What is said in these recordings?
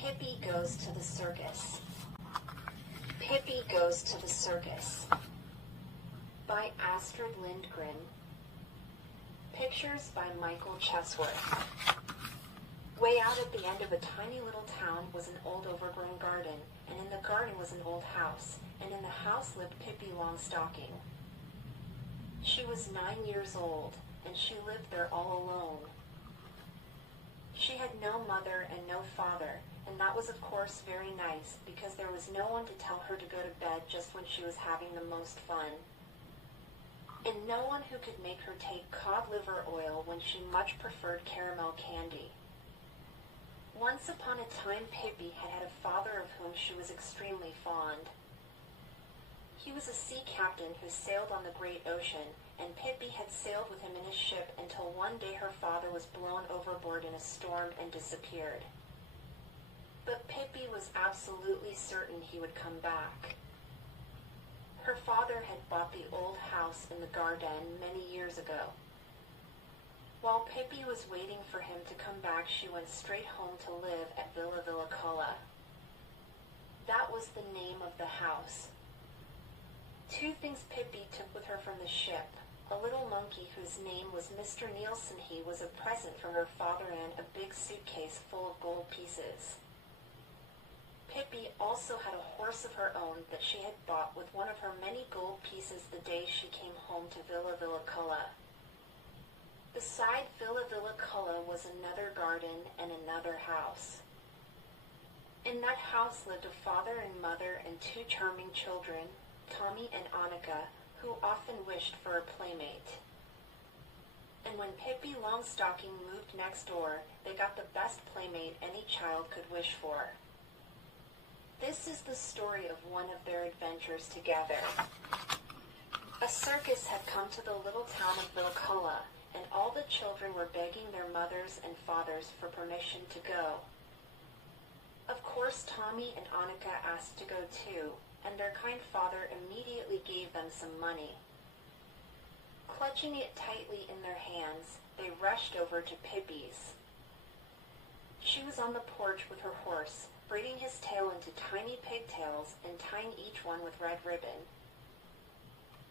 Pippi goes to the circus. Pippi goes to the circus. By Astrid Lindgren. Pictures by Michael Chesworth. Way out at the end of a tiny little town was an old overgrown garden, and in the garden was an old house, and in the house lived Pippi Longstocking. She was 9 years old, and she lived there all alone. She had no mother and no father, and that was of course very nice, because there was no one to tell her to go to bed just when she was having the most fun. And no one who could make her take cod liver oil when she much preferred caramel candy. Once upon a time Pippi had a father of whom she was extremely fond. He was a sea captain who sailed on the great ocean, and Pippi had sailed with him in his ship until one day her father was blown overboard in a storm and disappeared. But Pippi was absolutely certain he would come back. Her father had bought the old house in the garden many years ago. While Pippi was waiting for him to come back, she went straight home to live at Villa Villaculla. That was the name of the house. Two things Pippi took with her from the ship. A little monkey whose name was Mr. Nielsen. He was a present from her father, and a big suitcase full of gold pieces. Pippi also had a horse of her own that she had bought with one of her many gold pieces the day she came home to Villa Villaculla. Beside Villa Villaculla was another garden and another house. In that house lived a father and mother and two charming children, Tommy and Annika, who often wished for a playmate. And when Pippi Longstocking moved next door, they got the best playmate any child could wish for. This is the story of one of their adventures together. A circus had come to the little town of Villaculla, and all the children were begging their mothers and fathers for permission to go. Of course, Tommy and Annika asked to go too, and their kind father immediately gave them some money. Clutching it tightly in their hands, they rushed over to Pippi's. She was on the porch with her horse, braiding his tail into tiny pigtails and tying each one with red ribbon.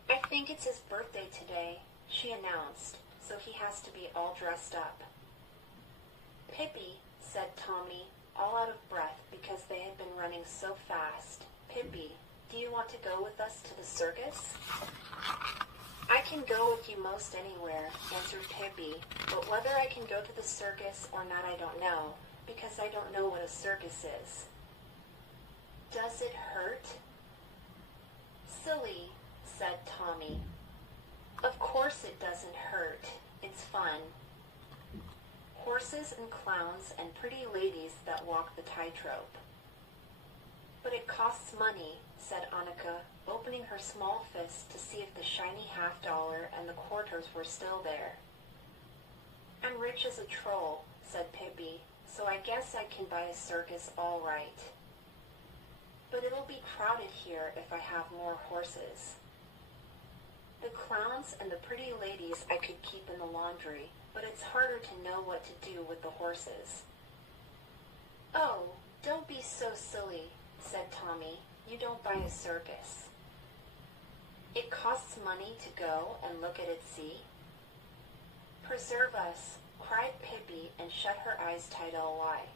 "I think it's his birthday today," she announced, "so he has to be all dressed up." "Pippi," said Tommy, all out of breath because they had been running so fast. "Pippi, do you want to go with us to the circus?" "I can go with you most anywhere," answered Pippi, "but whether I can go to the circus or not I don't know, because I don't know what a circus is." "Does it hurt?" "Silly," said Tommy. "Of course it doesn't hurt. It's fun. Horses and clowns and pretty ladies that walk the tightrope." "But it costs money," said Annika, opening her small fist to see if the shiny $50 and the quarters were still there. "I'm rich as a troll," said Pippi, "so I guess I can buy a circus all right. But it'll be crowded here if I have more horses. The clowns and the pretty ladies I could keep in the laundry, but it's harder to know what to do with the horses." "Oh, don't be so silly," said Tommy. "You don't buy a circus." "It costs money to go and look at it see." "Preserve us," cried Pippi and shut her eyes tight all wide.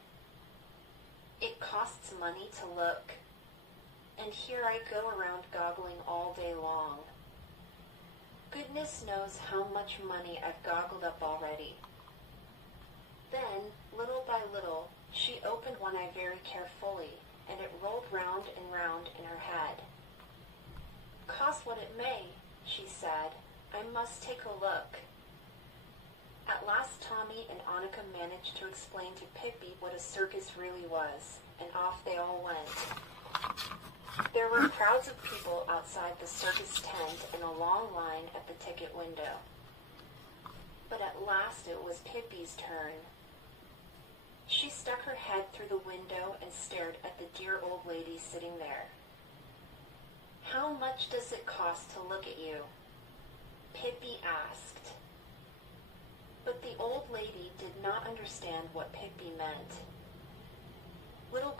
"It costs money to look. And here I go around goggling all day long. Goodness knows how much money I've goggled up already." Then, little by little, she opened one eye very carefully, and it rolled round and round in her head. "Cost what it may," she said, "I must take a look." At last Tommy and Annika managed to explain to Pippi what a circus really was, and off they all went. There were crowds of people outside the circus tent and a long line at the ticket window. But at last it was Pippi's turn. She stuck her head through the window and stared at the dear old lady sitting there. "How much does it cost to look at you?" Pippi asked. But the old lady did not understand what Pippi meant. Little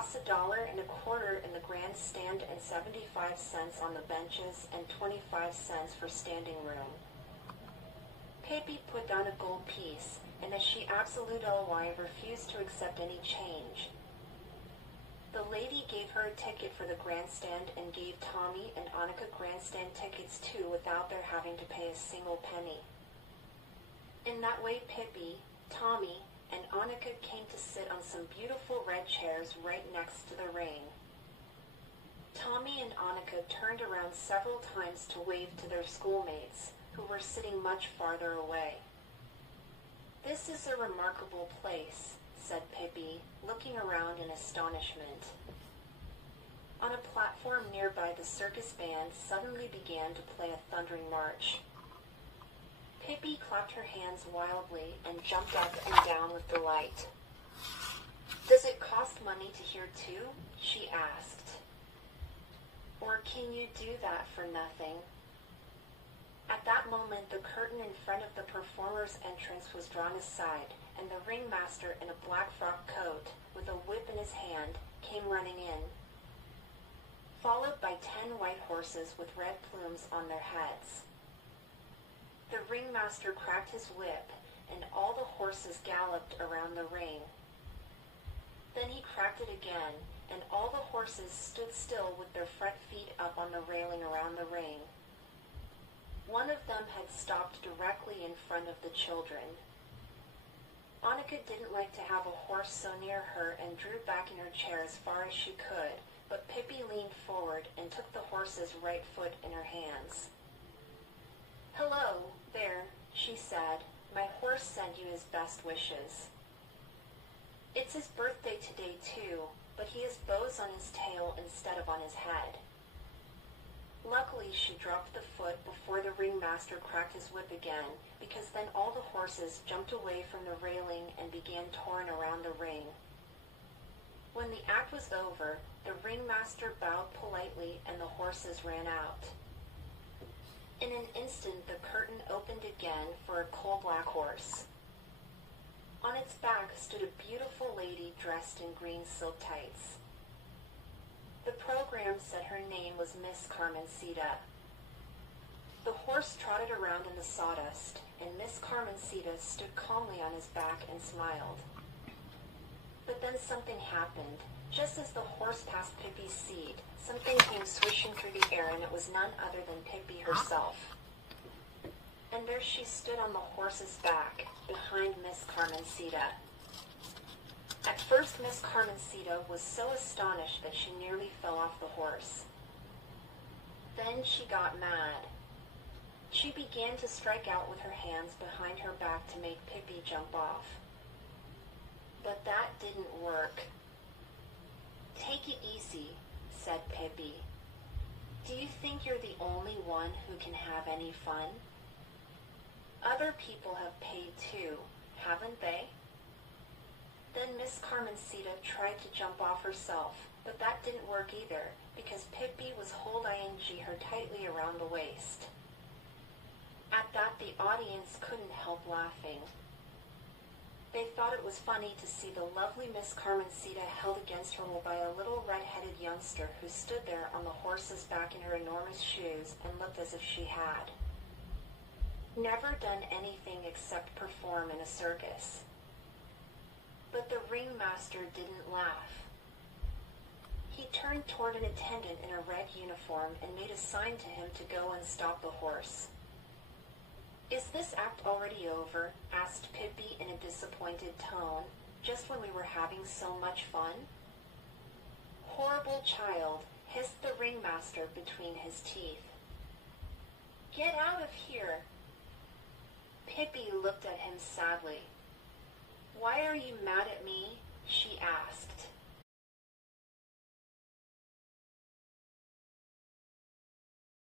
costs $1.25 in the grandstand and 75 cents on the benches and 25 cents for standing room. Pippi put down a gold piece, and as she absolute LY refused to accept any change. The lady gave her a ticket for the grandstand and gave Tommy and Annika grandstand tickets too without their having to pay a single penny. In that way, Pippi, Tommy, and Annika came to sit on some beautiful red chairs right next to the ring. Tommy and Annika turned around several times to wave to their schoolmates, who were sitting much farther away. "This is a remarkable place," said Pippi, looking around in astonishment. On a platform nearby, the circus band suddenly began to play a thundering march. Pippi clapped her hands wildly and jumped up and down with delight. "Does it cost money to hear too?" she asked. "Or can you do that for nothing?" At that moment, the curtain in front of the performer's entrance was drawn aside, and the ringmaster in a black frock coat, with a whip in his hand, came running in, followed by 10 white horses with red plumes on their heads. The ringmaster cracked his whip, and all the horses galloped around the ring. Then he cracked it again, and all the horses stood still with their front feet up on the railing around the ring. One of them had stopped directly in front of the children. Annika didn't like to have a horse so near her and drew back in her chair as far as she could, but Pippi leaned forward and took the horse's right foot in her hands. "Hello, there," she said. "My horse sent you his best wishes. It's his birthday today, too, but he has bows on his tail instead of on his head." Luckily, she dropped the foot before the ringmaster cracked his whip again, because then all the horses jumped away from the railing and began touring around the ring. When the act was over, the ringmaster bowed politely and the horses ran out. In an instant, the curtain opened again for a coal-black horse. On its back stood a beautiful lady dressed in green silk tights. The program said her name was Miss Carmencita. The horse trotted around in the sawdust, and Miss Carmencita stood calmly on his back and smiled. But then something happened. Just as the horse passed Pippi's seat, something came swishing through the air, and it was none other than Pippi herself. And there she stood on the horse's back, behind Miss Carmencita. At first, Miss Carmencita was so astonished that she nearly fell off the horse. Then she got mad. She began to strike out with her hands behind her back to make Pippi jump off. But that didn't work. "Take it easy," said Pippi. "Do you think you're the only one who can have any fun? Other people have paid too, haven't they?" Then Miss Carmencita tried to jump off herself, but that didn't work either, because Pippi was holding her tightly around the waist. At that, the audience couldn't help laughing. They thought it was funny to see the lovely Miss Carmencita held against her will by a little red-headed youngster who stood there on the horse's back in her enormous shoes and looked as if she had never done anything except perform in a circus. But the ringmaster didn't laugh. He turned toward an attendant in a red uniform and made a sign to him to go and stop the horse. "Is this act already over?" asked Pippi in a disappointed tone, just when we were having so much fun. "Horrible child," hissed the ringmaster between his teeth. "Get out of here!" Pippi looked at him sadly. "Why are you mad at me?" she asked.